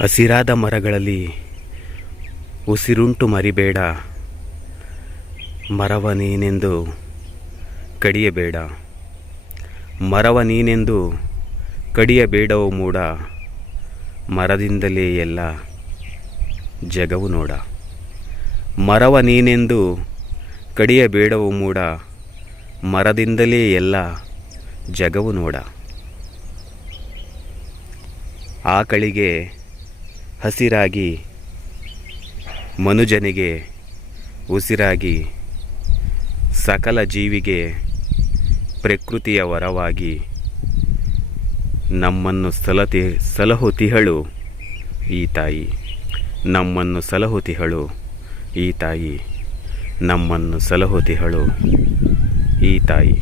ಹಸಿರಾದ ಮರಗಳಲ್ಲಿ ಉಸಿರುಂಟು ಮರಿಬೇಡ, ಮರವ ನೀನೆಂದು ಕಡಿಯಬೇಡ. ಮರವ ನೀನೆಂದು ಕಡಿಯಬೇಡವೋ ಮೂಡ, ಮರದಿಂದಲೇ ಎಲ್ಲ ಜಗವು ನೋಡ. ಮರವ ನೀನೆಂದು ಕಡಿಯಬೇಡವೋ ಮೂಡ, ಮರದಿಂದಲೇ ಎಲ್ಲ ಜಗವು ನೋಡ. ಆಕಳಿಗೆ ಹಸಿರಾಗಿ, ಮನುಜನಿಗೆ ಉಸಿರಾಗಿ, ಸಕಲ ಜೀವಿಗೆ ಪ್ರಕೃತಿಯ ವರವಾಗಿ ನಮ್ಮನ್ನು ಸಲಹುತಿಹಳು ಈ ತಾಯಿ. ನಮ್ಮನ್ನು ಸಲಹುತಿಹಳು ಈ ತಾಯಿ. ನಮ್ಮನ್ನು ಸಲಹುತಿಹಳು ಈ ತಾಯಿ.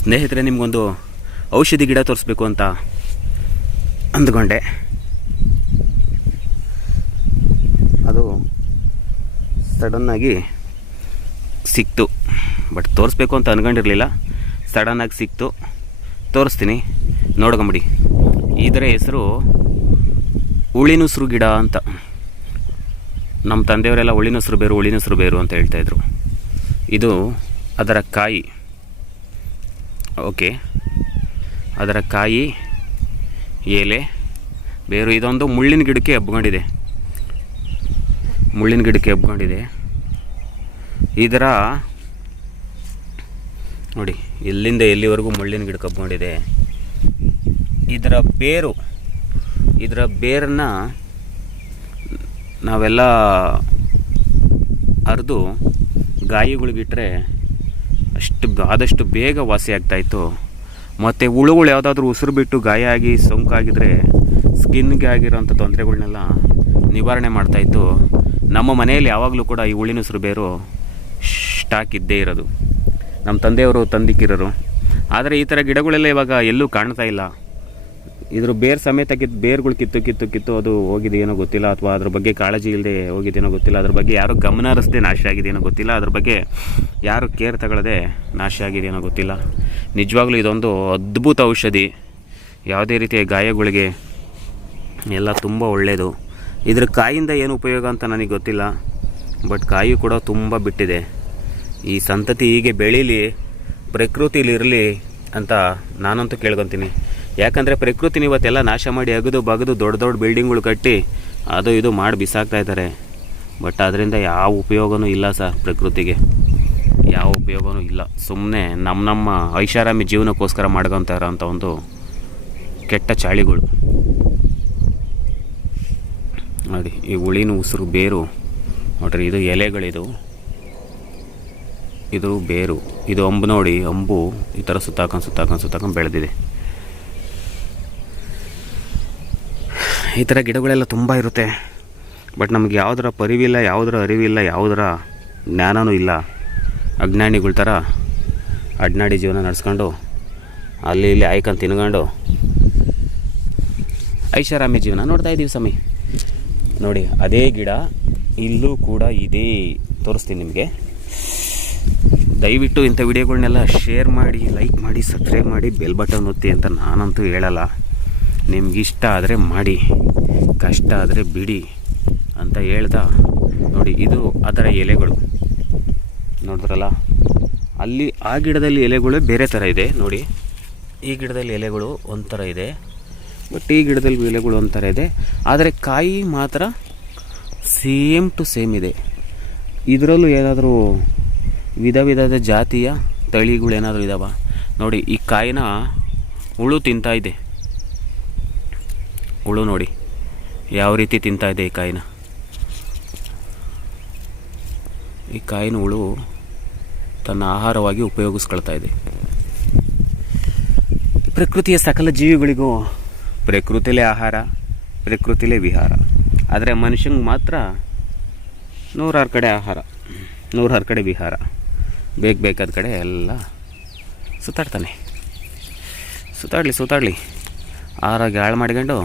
ಸ್ನೇಹಿತರೆ, ನಿಮಗೊಂದು ಔಷಧಿ ಗಿಡ ತೋರಿಸ್ಬೇಕು ಅಂತ ಅಂದ್ಕೊಂಡೆ. ಅದು ಸಡನ್ನಾಗಿ ಸಿಕ್ತು, ಬಟ್ ತೋರಿಸ್ಬೇಕು ಅಂತ ಅಂದ್ಕೊಂಡಿರಲಿಲ್ಲ. ಸಡನ್ನಾಗಿ ಸಿಕ್ತು, ತೋರಿಸ್ತೀನಿ, ನೋಡ್ಕೊಂಬಿಡಿ. ಇದರ ಹೆಸರು ಉಳಿನುಸ್ರು ಗಿಡ ಅಂತ. ನಮ್ಮ ತಂದೆಯವರೆಲ್ಲ ಉಳಿನುಸ್ರು ಬೇರು ಅಂತ ಹೇಳ್ತಾಯಿದ್ರು. ಇದು ಅದರ ಕಾಯಿ. ಓಕೆ, ಅದರ ಕಾಯಿ, ಎಲೆ, ಬೇರು. ಇದೊಂದು ಮುಳ್ಳಿನ ಗಿಡಕ್ಕೆ ಹಬ್ಕೊಂಡಿದೆ. ಇದರ ನೋಡಿ, ಇಲ್ಲಿಂದ ಎಲ್ಲಿವರೆಗೂ ಮುಳ್ಳಿನ ಗಿಡಕ್ಕೆ ಹಬ್ಕೊಂಡಿದೆ. ಇದರ ಬೇರನ್ನು ನಾವೆಲ್ಲ ಅರ್ದು ಗಾಯಗಳಿಗಿಟ್ರೆ ಆದಷ್ಟು ಬೇಗ ವಾಸಿ ಆಗ್ತಾಯಿತ್ತು. ಮತ್ತು ಹುಳುಗಳು ಯಾವುದಾದ್ರೂ ಉಸಿರು ಬಿಟ್ಟು ಗಾಯ ಆಗಿ ಸೋಂಕಾಗಿದ್ದರೆ ಸ್ಕಿನ್ಗೆ ಆಗಿರೋಂಥ ತೊಂದರೆಗಳನ್ನೆಲ್ಲ ನಿವಾರಣೆ ಮಾಡ್ತಾಯಿತ್ತು. ನಮ್ಮ ಮನೆಯಲ್ಲಿ ಯಾವಾಗಲೂ ಕೂಡ ಈ ಉಳಿನುಸ್ರು ಬೇರು ಸ್ಟಾಕ್ ಇದ್ದೇ ಇರೋದು. ನಮ್ಮ ತಂದೆಯವರು ತಂದಿಕ್ಕಿರೋರು. ಆದರೆ ಈ ಥರ ಗಿಡಗಳೆಲ್ಲ ಇವಾಗ ಎಲ್ಲೂ ಕಾಣ್ತಾ ಇಲ್ಲ. ಇದ್ರ ಬೇರು ಸಮೇತ ಬೇರುಗಳು ಕಿತ್ತು ಅದು ಹೋಗಿದೆಯೇನೋ ಗೊತ್ತಿಲ್ಲ, ಅಥವಾ ಅದ್ರ ಬಗ್ಗೆ ಕಾಳಜಿ ಇಲ್ಲದೆ ಹೋಗಿದೆಯೇನೋ ಗೊತ್ತಿಲ್ಲ. ಅದ್ರ ಬಗ್ಗೆ ಯಾರು ಗಮನ ಹರಿಸದೆ ನಾಶ ಆಗಿದೆಯೇನೋ ಗೊತ್ತಿಲ್ಲ. ಅದ್ರ ಬಗ್ಗೆ ಯಾರು ಕೇರ್ ತಗೊಳ್ಳದೆ ನಾಶ ಆಗಿದೆಯೇನೋ ಗೊತ್ತಿಲ್ಲ. ನಿಜವಾಗ್ಲೂ ಇದೊಂದು ಅದ್ಭುತ ಔಷಧಿ. ಯಾವುದೇ ರೀತಿಯ ಗಾಯಗಳಿಗೆ ಎಲ್ಲ ತುಂಬ ಒಳ್ಳೆಯದು. ಇದ್ರ ಕಾಯಿಂದ ಏನು ಉಪಯೋಗ ಅಂತ ನನಗೆ ಗೊತ್ತಿಲ್ಲ, ಬಟ್ ಕಾಯಿ ಕೂಡ ತುಂಬ ಬಿಟ್ಟಿದೆ. ಈ ಸಂತತಿ ಹೀಗೆ ಬೆಳೀಲಿ, ಪ್ರಕೃತಿಲಿರಲಿ ಅಂತ ನಾನಂತೂ ಕೇಳ್ಕೊತೀನಿ. ಯಾಕಂದರೆ ಪ್ರಕೃತಿನ ಇವತ್ತೆಲ್ಲ ನಾಶ ಮಾಡಿ ಬಗದು ದೊಡ್ಡ ಬಿಲ್ಡಿಂಗ್ಗಳು ಕಟ್ಟಿ ಅದು ಇದು ಮಾಡಿ ಬಿಸಾಕ್ತಾ ಇದ್ದಾರೆ. ಬಟ್ ಅದರಿಂದ ಯಾವ ಉಪಯೋಗವೂ ಇಲ್ಲ ಪ್ರಕೃತಿಗೆ ಯಾವ ಉಪಯೋಗವೂ ಇಲ್ಲ. ಸುಮ್ಮನೆ ನಮ್ಮ ಐಷಾರಾಮಿ ಜೀವನಕ್ಕೋಸ್ಕರ ಮಾಡ್ಕೊತಾ ಇರೋಂಥ ಒಂದು ಕೆಟ್ಟ ಚಾಳಿಗಳು. ನೋಡಿ, ಈ ಉಳಿನ ಉಸಿರು ಬೇರು ನೋಡ್ರಿ, ಇದು ಎಲೆಗಳಿದು, ಇದು ಬೇರು, ಇದು ಅಂಬು. ನೋಡಿ, ಅಂಬು ಈ ಥರ ಸುತ್ತಾಕೊಂಡು ಬೆಳೆದಿದೆ. ಈ ಥರ ಗಿಡಗಳೆಲ್ಲ ತುಂಬ ಇರುತ್ತೆ. ಬಟ್ ನಮಗೆ ಯಾವುದರ ಪರಿವಿಲ್ಲ, ಯಾವುದರ ಅರಿವಿಲ್ಲ, ಯಾವುದರ ಜ್ಞಾನವೂ ಇಲ್ಲ. ಅಜ್ಞಾನಿಗಳ ಥರ ಅಡ್ನಾಡಿ ಜೀವನ ನಡೆಸ್ಕೊಂಡು ಅಲ್ಲಿ ಇಲ್ಲಿ ಆಯ್ಕೊಂಡು ತಿನ್ಕೊಂಡು ಐಷಾರಾಮಿ ಜೀವನ ನೋಡ್ತಾ ಇದ್ದೀವಿ ಸ್ವಾಮಿ. ನೋಡಿ, ಅದೇ ಗಿಡ ಇಲ್ಲೂ ಕೂಡ ಇದೆ. ತೋರಿಸ್ತೀನಿ ನಿಮಗೆ. ದಯವಿಟ್ಟು ಇಂಥ ವಿಡಿಯೋಗಳನ್ನೆಲ್ಲ ಶೇರ್ ಮಾಡಿ, ಲೈಕ್ ಮಾಡಿ, ಸಬ್ಸ್ಕ್ರೈಬ್ ಮಾಡಿ, ಬೆಲ್ ಬಟನ್ ಒತ್ತಿ ಅಂತ ನಾನಂತೂ ಹೇಳಲ್ಲ. ನಿಮ್ಗಿಷ್ಟ ಆದರೆ ಮಾಡಿ, ಕಷ್ಟ ಆದರೆ ಬಿಡಿ ಅಂತ ಹೇಳ್ತಾ ನೋಡಿ, ಇದು ಅದರ ಎಲೆಗಳು ನೋಡಿದ್ರಲ್ಲ. ಅಲ್ಲಿ ಆ ಗಿಡದಲ್ಲಿ ಎಲೆಗಳು ಬೇರೆ ಥರ ಇದೆ ನೋಡಿ. ಈ ಗಿಡದಲ್ಲಿ ಎಲೆಗಳು ಒಂಥರ ಇದೆ, ಬಟ್ ಈ ಗಿಡದಲ್ಲಿ ಎಲೆಗಳು ಒಂಥರ ಇದೆ. ಆದರೆ ಕಾಯಿ ಮಾತ್ರ ಸೇಮ್ ಟು ಸೇಮ್ ಇದೆ. ಇದರಲ್ಲೂ ಏನಾದರೂ ವಿಧದ ಜಾತಿಯ ತಳಿಗಳು ಏನಾದರೂ ಇದ್ದಾವ ನೋಡಿ. ಈ ಕಾಯಿನ ಹುಳು ತಿಂತಾ ಇದೆ. ಹುಳು ನೋಡಿ ಯಾವ ರೀತಿ ತಿಂತಾ ಇದೆ ಈ ಕಾಯಿನ. ಈ ಕಾಯಿನ ಹುಳು ತನ್ನ ಆಹಾರವಾಗಿ ಉಪಯೋಗಿಸ್ಕೊಳ್ತಾ ಇದೆ. ಪ್ರಕೃತಿಯ ಸಕಲ ಜೀವಿಗಳಿಗೂ ಪ್ರಕೃತಿಲೇ ಆಹಾರ, ಪ್ರಕೃತಿಲೇ ವಿಹಾರ. ಆದರೆ ಮನುಷ್ಯಂಗೆ ಮಾತ್ರ 100 ಕಡೆ ಆಹಾರ, 100 ಕಡೆ ವಿಹಾರ. ಬೇಕಾದ ಕಡೆ ಎಲ್ಲ ಸುತ್ತಾಡ್ತಾನೆ. ಸುತ್ತಾಡಲಿ ಆರಾಗಿ ಹಾಳು ಮಾಡ್ಕೊಂಡು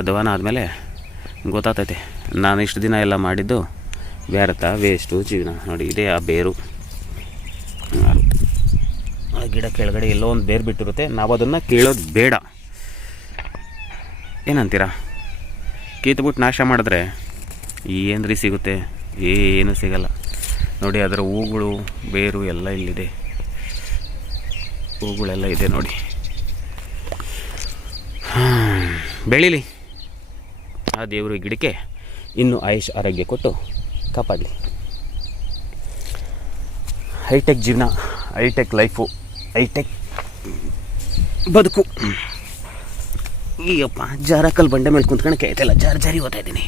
ಅಧ್ವಾನ ಆದಮೇಲೆ ಗೊತ್ತಾಗ್ತೈತೆ ನಾನು ಇಷ್ಟು ದಿನ ಎಲ್ಲ ಮಾಡಿದ್ದು ವ್ಯರ್ಥ, ವೇಸ್ಟು ಜೀವನ. ನೋಡಿ, ಇದೇ ಆ ಬೇರು. ಆ ಗಿಡ ಕೆಳಗಡೆ ಎಲ್ಲೋ ಒಂದು ಬೇರು ಬಿಟ್ಟಿರುತ್ತೆ. ನಾವು ಅದನ್ನು ಕೀಳೋದು ಬೇಡ. ಏನಂತೀರಾ? ಕಿತ್ಬಿಟ್ಟು ನಾಶ ಮಾಡಿದ್ರೆ ಏನ್ರಿ ಸಿಗುತ್ತೆ? ಏನೂ ಸಿಗಲ್ಲ. ನೋಡಿ, ಅದರ ಹೂಗಳು ಬೇರು ಎಲ್ಲ ಇಲ್ಲಿದೆ, ಹೂಗಳೆಲ್ಲ ಇದೆ ನೋಡಿ. ಬೆಳೀಲಿ ಆ ದೇವರು ಗಿಡಕ್ಕೆ ಇನ್ನೂ ಆಯುಷ್ ಆರೋಗ್ಯ ಕೊಟ್ಟು ಕಾಪಾಡಲಿ. ಹೈಟೆಕ್ ಜೀವನ, ಹೈಟೆಕ್ ಲೈಫು, ಹೈಟೆಕ್ ಬದುಕು. ಈಗಪ್ಪ ಜಾರಕಲ್ ಬಂಡೆ ಮೇಲೆ ಕುಂತ್ಕೊಂಡು ಕೇಳ್ತಿಲ್ಲ, ಜಾರಿ ಹೋಗ್ತಾ ಇದ್ದೀನಿ.